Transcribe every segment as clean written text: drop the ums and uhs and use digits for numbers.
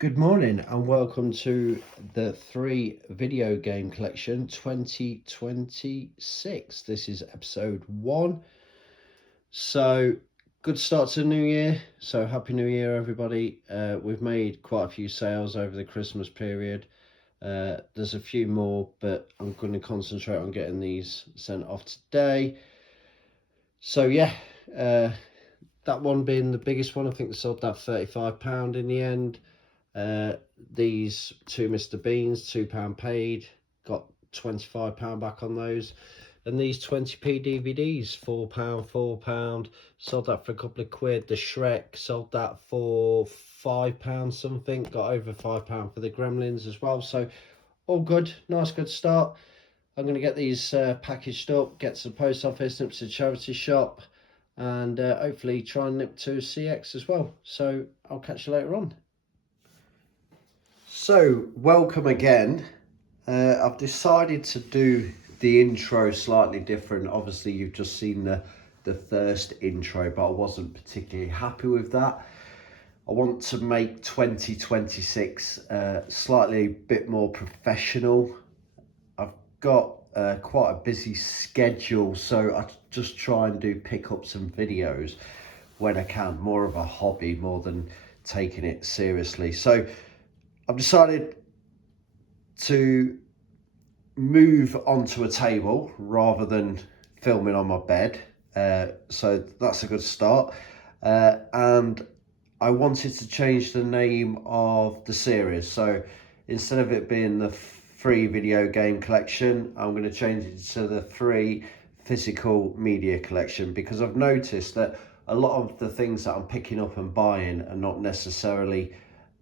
Good morning and welcome to the 3 video game collection 2026. This is episode 1. So good start to the new year. So happy new year everybody. We've made quite a few sales over the Christmas period. There's a few more, but I'm going to concentrate on getting these sent off today. So yeah, that one being the biggest one, I think they sold that £35 in the end. These two Mr. Beans, £2 paid, got £25 back on those. And these 20p DVDs, £4, £4, sold that for a couple of quid. The Shrek, sold that for £5 something, got over £5 for the Gremlins as well. So all good, nice good start. I'm going to get these packaged up, get to the post office, nip to the charity shop, and hopefully try and nip to CX as well. So I'll catch you later on. So, welcome again. I've decided to do the intro slightly different. Obviously, you've just seen the first intro, but I wasn't particularly happy with that. I want to make 2026 slightly bit more professional. I've got quite a busy schedule, so I just try and do pickups and videos when I can. More of a hobby more than taking it seriously. So I've decided to move onto a table rather than filming on my bed. So that's a good start. And I wanted to change the name of the series. So instead of it being the free video game collection, I'm going to change it to the free physical media collection, because I've noticed that a lot of the things that I'm picking up and buying are not necessarily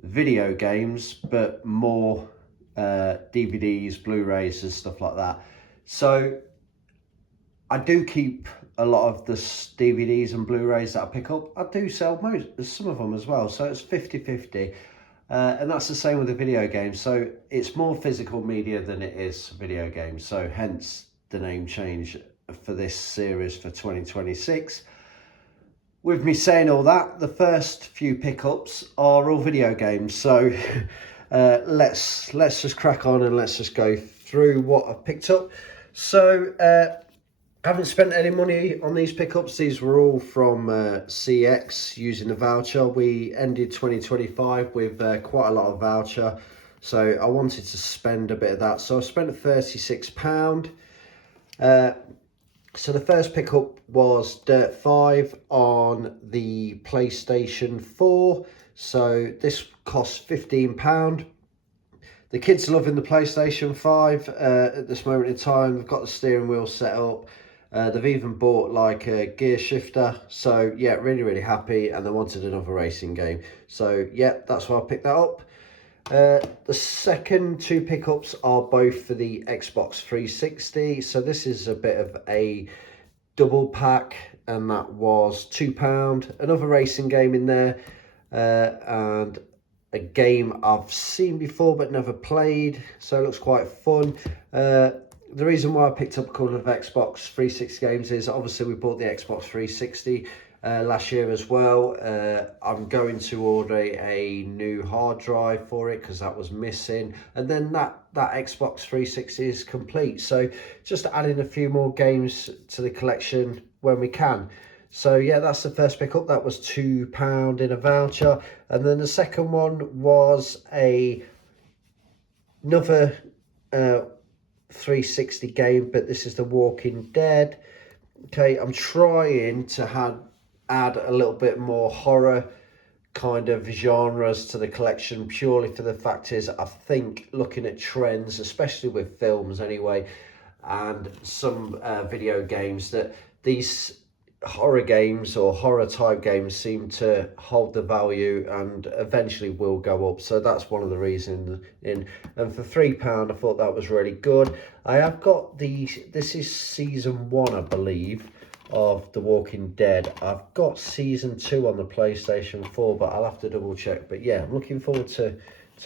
video games, but more DVDs, Blu-rays and stuff like that. So I do keep a lot of the DVDs and Blu-rays that I pick up. I do sell some of them as well, so it's 50-50. And that's the same with the video games. So it's more physical media than it is video games. So hence the name change for this series for 2026. With me saying all that, the first few pickups are all video games. So let's just crack on and let's just go through what I've picked up. So I haven't spent any money on these pickups. These were all from CX using the voucher. We ended 2025 with quite a lot of voucher, so I wanted to spend a bit of that. So I spent £36. So the first pickup was Dirt 5 on the PlayStation 4. So this cost £15. The kids are loving the PlayStation 5 at this moment in time. They've got the steering wheel set up. They've even bought like a gear shifter. So yeah, really happy, and they wanted another racing game. So yeah, that's why I picked that up. The second two pickups are both for the Xbox 360. So this is a bit of a double pack, and that was £2. Another racing game in there, and a game I've seen before but never played, so it looks quite fun. The reason why I picked up a couple of Xbox 360 games is obviously we bought the Xbox 360 last year as well. I'm going to order a new hard drive for it because that was missing, and then that Xbox 360 is complete, so just adding a few more games to the collection when we can. So yeah, that's the first pickup. That was £2 in a voucher. And then the second one was another 360 game, but this is The Walking Dead. Okay, I'm trying to add a little bit more horror kind of genres to the collection, purely for the fact is I think, looking at trends, especially with films anyway, and some video games, that these horror games or horror type games seem to hold the value and eventually will go up. So that's one of the reasons. And for £3 I thought that was really good. I have got this is season 1 I believe of The Walking Dead. I've got season 2 on the PlayStation 4, but I'll have to double check. But yeah, I'm looking forward to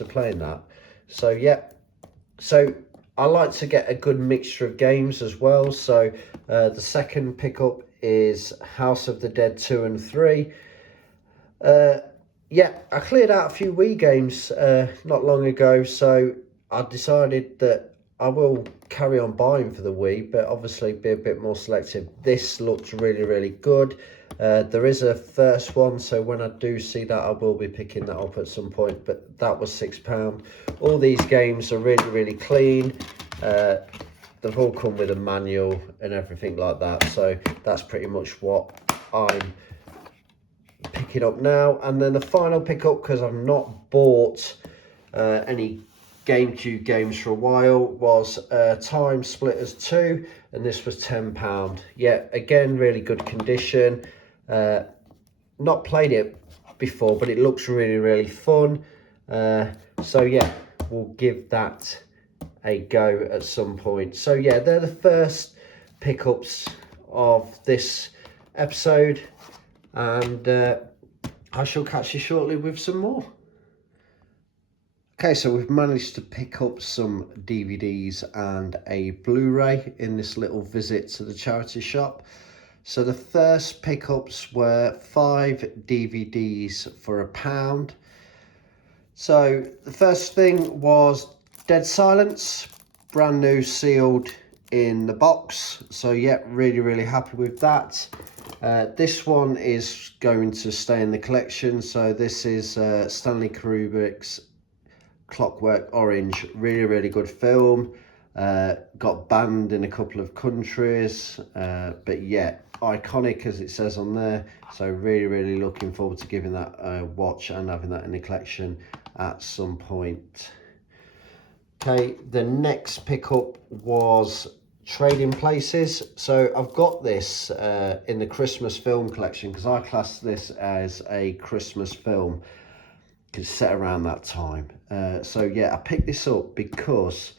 playing that. So yeah, so I like to get a good mixture of games as well. So the second pickup is House of the Dead 2 and 3. yeah, I cleared out a few Wii games not long ago, so I decided that I will carry on buying for the Wii, but obviously be a bit more selective. This looks really, really good. There is a first one, so when I do see that, I will be picking that up at some point, but that was £6. All these games are really, really clean. They've all come with a manual and everything like that, so that's pretty much what I'm picking up now. And then the final pickup, because I've not bought any GameCube games for a while, was Time Splitters 2, and this was £10. Yeah, again, really good condition. Not played it before, but it looks really, really fun. So yeah, we'll give that a go at some point. So yeah, they're the first pickups of this episode, and I shall catch you shortly with some more. Okay, so we've managed to pick up some DVDs and a Blu-ray in this little visit to the charity shop. So the first pickups were 5 DVDs for £1. So the first thing was Dead Silence, brand new, sealed in the box. So yeah, really, really happy with that. This one is going to stay in the collection. So this is Stanley Kubrick's Clockwork Orange. Really, really good film. Got banned in a couple of countries, but yeah, iconic as it says on there. So really, really looking forward to giving that a watch and having that in the collection at some point. Okay, the next pickup was Trading Places. So I've got this in the Christmas film collection, because I class this as a Christmas film, because it's set around that time. So yeah, I picked this up because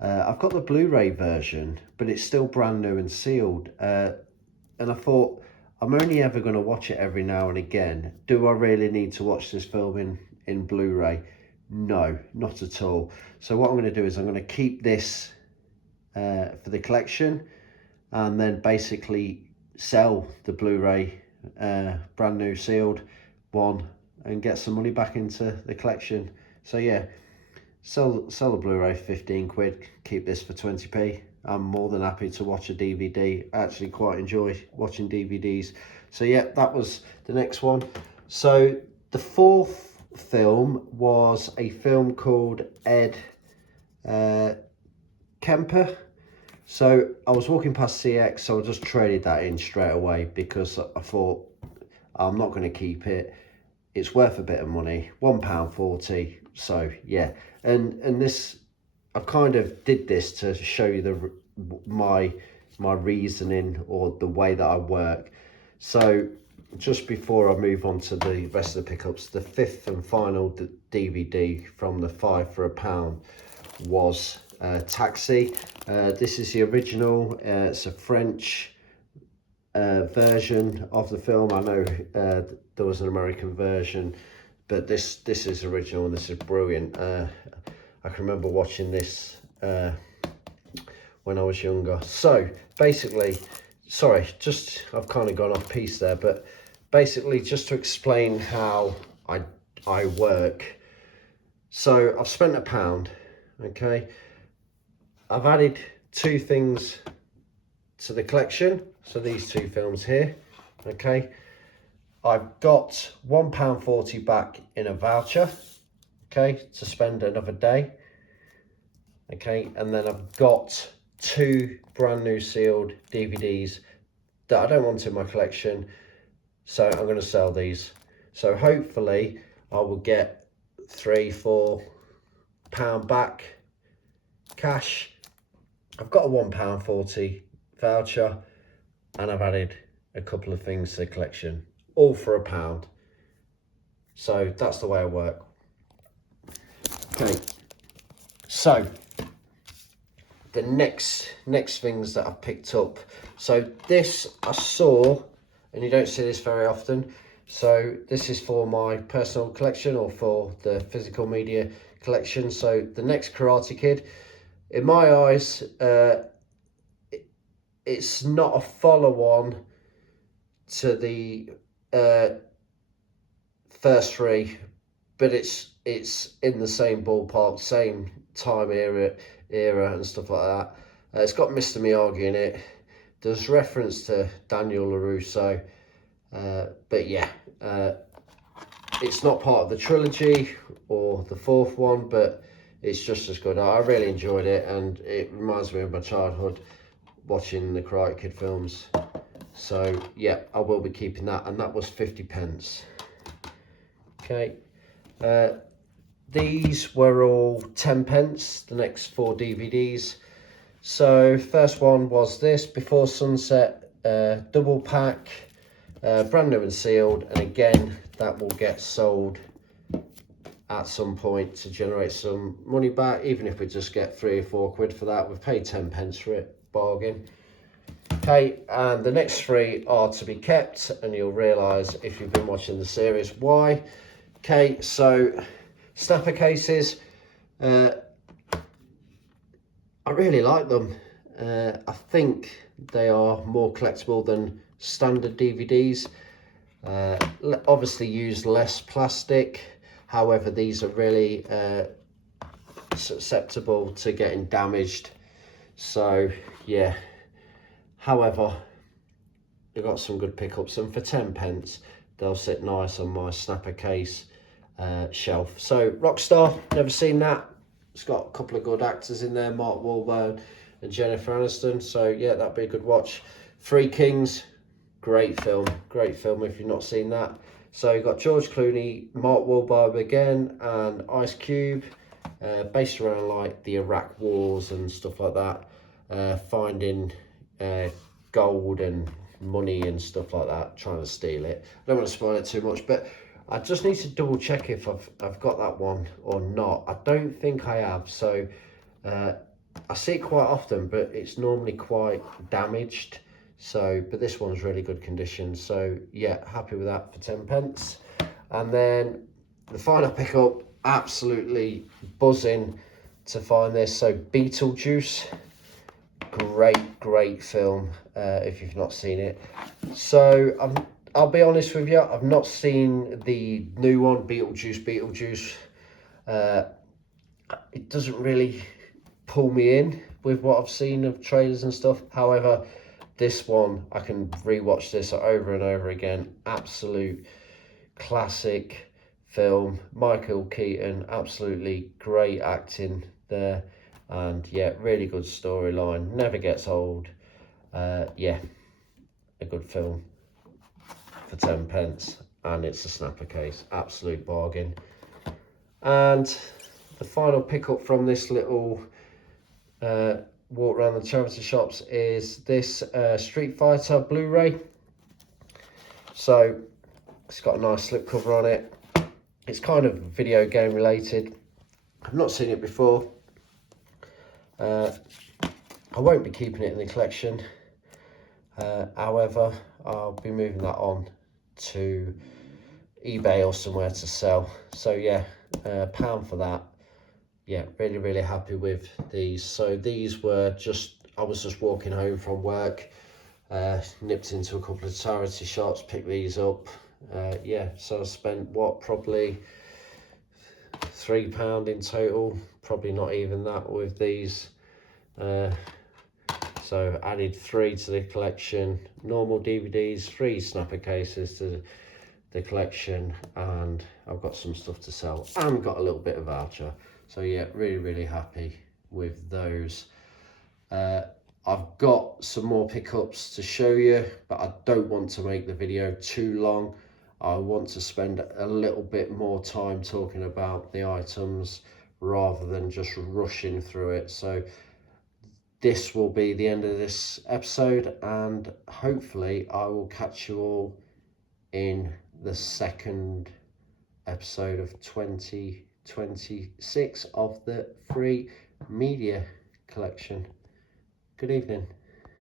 I've got the Blu-ray version, but it's still brand new and sealed. And I thought, I'm only ever going to watch it every now and again. Do I really need to watch this film in Blu-ray? No, not at all. So what I'm going to do is I'm going to keep this for the collection, and then basically sell the Blu-ray brand new sealed one and get some money back into the collection. So yeah, sell the Blu-ray 15 quid, keep this for 20p. I'm more than happy to watch a DVD. I actually quite enjoy watching DVDs. So yeah, that was the next one. So the fourth film was a film called Ed Kemper. So I was walking past CX, so I just traded that in straight away, because I thought, I'm not going to keep it. It's worth a bit of money, £1.40. So yeah, and this, I kind of did this to show you my reasoning, or the way that I work. So just before I move on to the rest of the pickups, the fifth and final DVD from the 5 for £1 was Taxi. This is the original. It's a French version of the film. I know there was an American version, but this is original, and this is brilliant. I can remember watching this when I was younger. So basically, sorry, just I've kind of gone off piece there, but basically just to explain how I work. So I've spent £1, okay. I've added 2 things to the collection, so these 2 films here, okay. I've got £1.40 back in a voucher, okay, to spend another day, okay. And then I've got 2 brand new sealed DVDs that I don't want in my collection, so I'm going to sell these. So hopefully I will get £3-4 back cash. I've got a £1.40 voucher, and I've added a couple of things to the collection, all for £1. So that's the way I work. Okay, so the next things that I picked up. So this I saw, and you don't see this very often. So this is for my personal collection, or for the physical media collection. So the next Karate Kid, in my eyes, it's not a follow-on to the first three, but it's in the same ballpark, same time era and stuff like that. It's got Mr. Miyagi in it. There's reference to Daniel LaRusso, but yeah, it's not part of the trilogy or the fourth one, but it's just as good. I really enjoyed it, and it reminds me of my childhood watching the Karate Kid films. So yeah, I will be keeping that, and that was 50p. Okay, these were all 10p, the next 4 DVDs. So first one was this, Before Sunset, double pack, brand new and sealed, and again that will get sold at some point to generate some money back, even if we just get 3 or 4 quid for that. We've paid 10p for it, bargain. Okay, and the next 3 are to be kept, and you'll realise if you've been watching the series why. Okay, so snapper cases, I really like them. I think they are more collectible than standard DVDs. Obviously use less plastic, however these are really susceptible to getting damaged, so yeah. However, they've got some good pickups, and for 10p they'll sit nice on my snapper case shelf. So Rockstar, never seen that. It's got a couple of good actors in there, Mark Wahlberg and Jennifer Aniston, so yeah, that'd be a good watch. Three Kings, great film if you've not seen that. So you've got George Clooney, Mark Wahlberg again, and Ice Cube, based around like the Iraq wars and stuff like that, finding gold and money and stuff like that, trying to steal it. I don't want to spoil it too much, but I just need to double check if I've got that one or not. I don't think I have, so I see it quite often, but it's normally quite damaged. So, but this one's really good condition, so yeah, happy with that for 10p. And then the final pickup, absolutely buzzing to find this. So Beetlejuice, great film if you've not seen it. So I'll be honest with you, I've not seen the new one, Beetlejuice. It doesn't really pull me in with what I've seen of trailers and stuff. However, this one, I can rewatch this over and over again. Absolute classic film. Michael Keaton, absolutely great acting there. And yeah, really good storyline. Never gets old. Yeah, a good film for 10p. And it's a snapper case. Absolute bargain. And the final pickup from this little walk around the charity shops is this Street Fighter Blu-ray. So it's got a nice slipcover on it. It's kind of video game related. I've not seen it before. I won't be keeping it in the collection. However, I'll be moving that on to eBay or somewhere to sell. So yeah, £1 for that. Yeah, really happy with these. So these were I was just walking home from work, nipped into a couple of charity shops, picked these up. Yeah, so I spent probably £3 in total, probably not even that with these. So added 3 to the collection, normal DVDs, 3 snapper cases to the collection, and I've got some stuff to sell and got a little bit of voucher. So yeah, really happy with those. I've got some more pickups to show you, but I don't want to make the video too long. I want to spend a little bit more time talking about the items rather than just rushing through it. So this will be the end of this episode, and hopefully I will catch you all in the second episode of 2026 of the free media collection. Good evening.